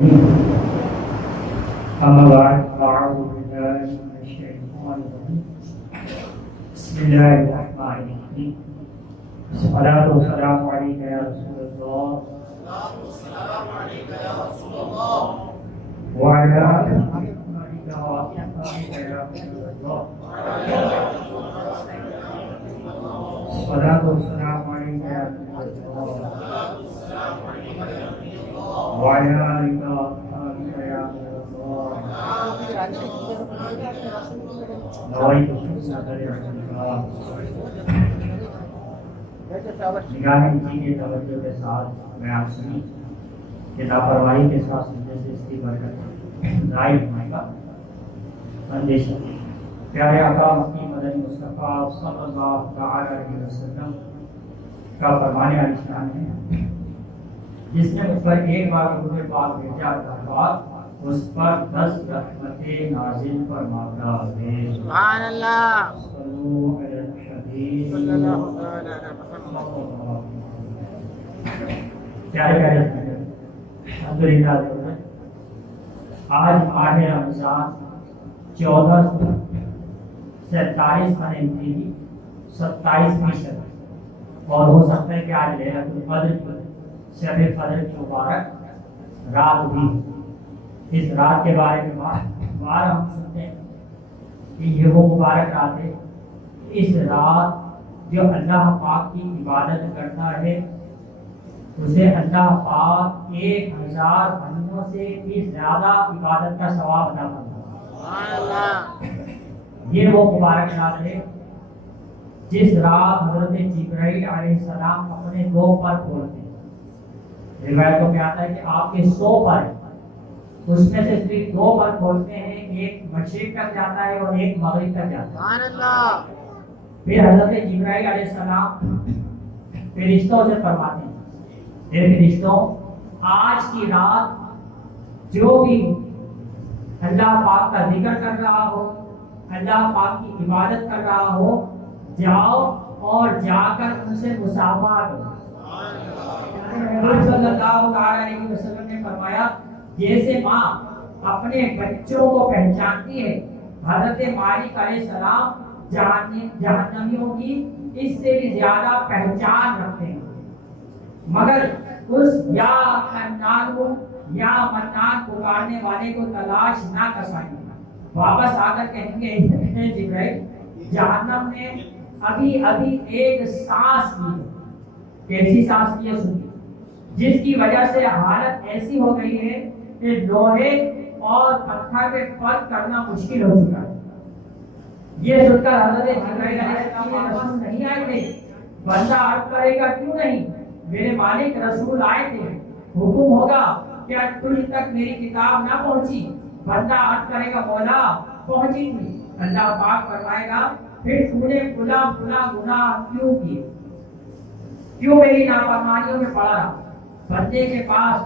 أما بعد أعوذ بالله من الشيطان الرجيم بسم الله الرحمن الرحيم الصلاة والسلام عليك يا رسول الله وعلى آلك وأصحابك يا رسول الله الصلاة والسلام عليك يا رسول الله وعلى آلك وأصحابك يا رسول الله نويت سنة الاعتكاف نگاہ کی کے توجہ کے ساتھ میں آپ سنی کہ لاپرواہی کے ساتھ سننے سے اس کی برکت ضائع ہونے کا اندیشہ پیارے آقا مکی مدنی مصطفیٰ صلی اللہ تعالی علیہ وسلم کا فرمانے علی شان ہے جس نے اس پر ایک بار حضور پاک بھیجا تھا اس پر 10 رحمتیں نازل فرماتا ہے سبحان اللہ صلو علی الحبیب صلی اللہ علیہ وسلم پیارے الحمدللہ آج ماہ رمضان 1447 تھی 27ویں شب اور ہو سکتا ہے کہ آج لیلۃ القدر شب قدر کی مبارک رات بھی اس رات کے بارے میں بار ہم سنتے ہیں کہ یہ وہ مبارک رات ہے اس رات جو اللہ پاک کی عبادت کرتا ہے اسے اللہ پاک 1000 بندوں سے بھی زیادہ عبادت کا ثواب عطا فرماتا ہے۔ یہ وہ مبارک رات ہے جس رات حضرت جبرائیل علیہ السلام اپنے 2 پر کھولتے ہیں۔ روایتوں میں آتا ہے کہ آپ کے 100 پر اس میں سے صرف 2 پر کھولتے ہیں، ایک مشرق تک جاتا ہے اور ایک مغرب تک جاتا ہے۔ پھر حضرت جبرائیل علیہ السلام فرشتوں سے فرماتے ہیں اے فرشتوں آج کی رات جو بھی اللہ پاک کا ذکر کر رہا ہو، اللہ پاک کی عبادت کر رہا ہو، جاؤ اور جا کر ان سے مصافحہ کرو۔ حضور صلی اللہ علیہ وسلم نے فرمایا جیسے ماں اپنے بچوں کو پہچانتی ہے، حضرت مالک علیہ السلام جہنمیوں کی اس سے بھی زیادہ پہچان رکھتے ہیں، مگر اس یا حنان یا منان پکارنے والے کو تلاش نہ کر سکیں۔ واپس آ کر کہیں گے جبرائیل جہنم نے ابھی ایک سانس لی، کیسی سانس لی ہے سنیے، جس کی وجہ سے حالت ایسی ہو گئی ہے کہ لوہے اور پتھر پہ فرق کرنا مشکل ہو چکا ہے۔ یہ سن کر حضرت جبرائیل علیہ السلام رسول نہیں آئے تھے، بندہ عرض کرے گا کیوں نہیں، میرے مالک رسول آئے تھے، حکم ہوگا کیا تجھ تک میری کتاب نہ پہنچی؟ بندہ عرض کرے گا مولا پہنچی تھی۔ اللہ پاک فرمائے گا پھر تو نے فلاں گناہ کیوں کیے، کیوں میری نافرمانیوں میں پڑا رہا؟ بندے کے پاس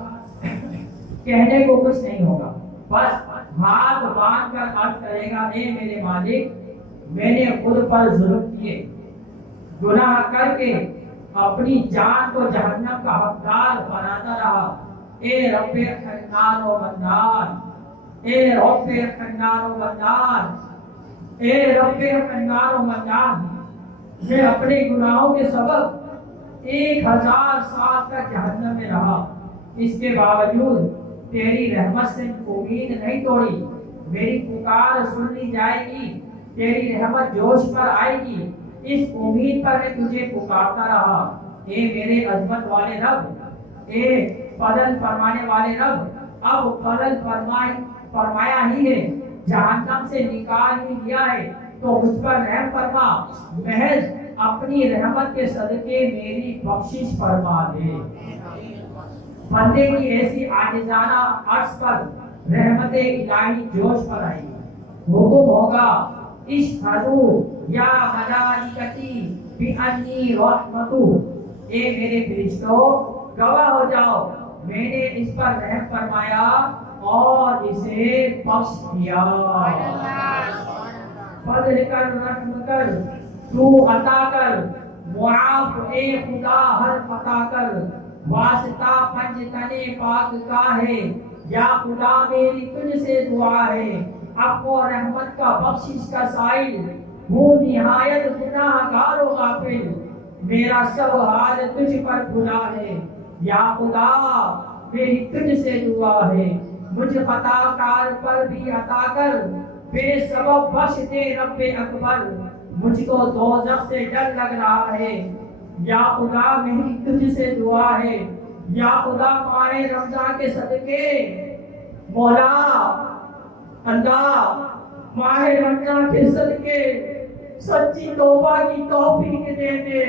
کہنے کو کچھ نہیں ہوگا، بس ہاتھ باندھ کر عرض کرے گا اے میرے مالک میں نے خود پر ظلم کیے، گناہ کر کے اپنی جان کو جہنم کا حقدار بناتا رہا۔ اے رب حنان و منان، اے رب حنان و منان، اے رب حنان و منان، میں اپنے گناہوں کے سبب 1000 سال تک جہنم میں رہا، اس کے باوجود تیری رحمت سے امید نہیں توڑی، میری پکار سن لی جائے گی، تیری رحمت جوش پر آئے گی، اس امید پر میں تجھے پکارتا رہا۔ اے میرے عظمت والے رب، اے فضل فرمانے والے رب، اب فضل فرمایا ہی ہے، جہنم سے نکال ہی لیا ہے تو مجھ پر رحم فرما، محض اپنی رحمت کے صدقے میری بخشش فرما دے۔ بندے کی ایسی عاجزانہ عرض پر رحمت الہی جوش پر آئی، حکم ہوگا اشہدوا یا ملائکتی بانی رحمتہ، اے میرے فرشتوں گواہ ہو جاؤ میں نے اس پر رحم فرمایا اور اسے بخش دیا۔ فضل کر رحم کر تو عطا کر، معاف اے خدا ہر خطا کر، واسطہ پنج تنے پاک کا ہے، یا خدا میری تجھ سے دعا ہے، عفو و رحمت کا بخشش کا سائل ہوں نہایت گناہ گار و غافل، میرا سب حال تجھ پر کھلا ہے، یا خدا میری تجھ سے دعا ہے، مجھ خطا کار پر بھی عطا کر، بے سبب بخش دے رب اکبر، مجھ کو دوزخ سے ڈر لگ رہا ہے، یا خدا میری تجھ سے دعا ہے، یا خدا ماہ رمضان کے صدقے مولا اللہ ماہ رمضان کے صدقے سچی توبہ کی توفیق دے دے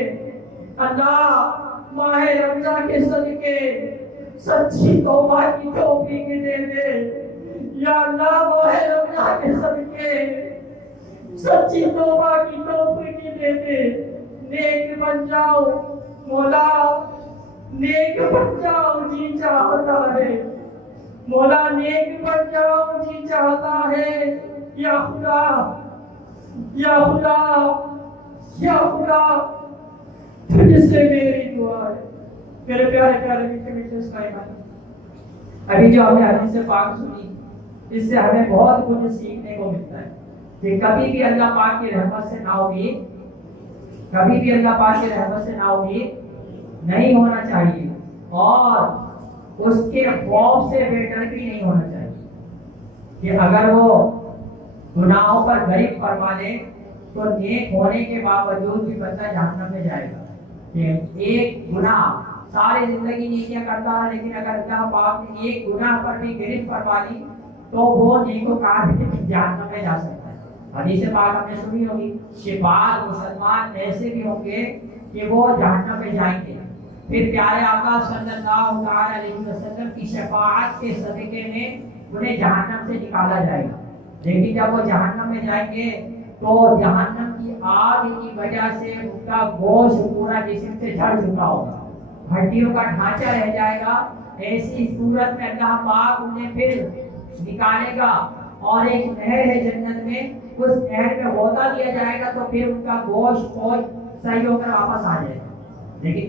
اللہ، ماہ رمضان کے صدقے سچی توبہ کی توفیق دے دے یا اللہ، ماہ رمضان کے صدقے سچی توبہ کی توفیق دے دے، نیک بن جاؤ مولا، نیک بن جاؤ جی چاہتا ہے مولا، نیک بن جاؤ جی چاہتا ہے، یا خدا یا خدا یا خدا تجھ سے میری دعا ہے۔ میرے پیارے پیارے میٹھے اسلام، ابھی جو ہم نے حدیث پاک سنی، اس سے ہمیں بہت کچھ سیکھنے کو ملتا ہے کہ کبھی بھی اللہ پاک کی رحمت سے نا امید، کبھی بھی اللہ پاک کی رحمت سے نا امید نہیں ہونا چاہیے، اور اس کے خوف سے بے ڈر بھی نہیں ہونا چاہیے کہ اگر وہ گناہوں پر غریب فرما لے تو نیک ہونے کے باوجود بھی بندہ جہنم میں جائے گا، کہ ایک گناہ ساری زندگی نیکیاں کرتا ہے، لیکن اگر اللہ پاک نے ایک گناہ پر بھی غریب فرما لی تو وہ نیکوکار بھی جہنم میں جا سکتا ہے۔ حدیث پاک ہم نے سنی ہوگی کہ بعض مسلمان ایسے بھی ہوں گے کہ وہ جہنم میں جائیں گے، پھر پیارے آقا صلی اللہ علیہ وسلم کی شفاعت کے صدقے میں انہیں جہنم سے نکالا جائے گا، لیکن جب وہ جہنم میں جائیں گے تو جہنم کی آگ کی وجہ سے ان کا گوشت پورا جسم سے جھڑ چکا ہوگا، ہڈیوں کا ڈھانچہ رہ جائے گا، ایسی صورت میں اللہ پاک انہیں پھر نکالے گا اور ایک نہر ہے جنت میں، اس نہر میں غوطہ دیا جائے گا تو پھر ان کا گوشت صحیح ہو کر واپس آ جائے گا، لیکن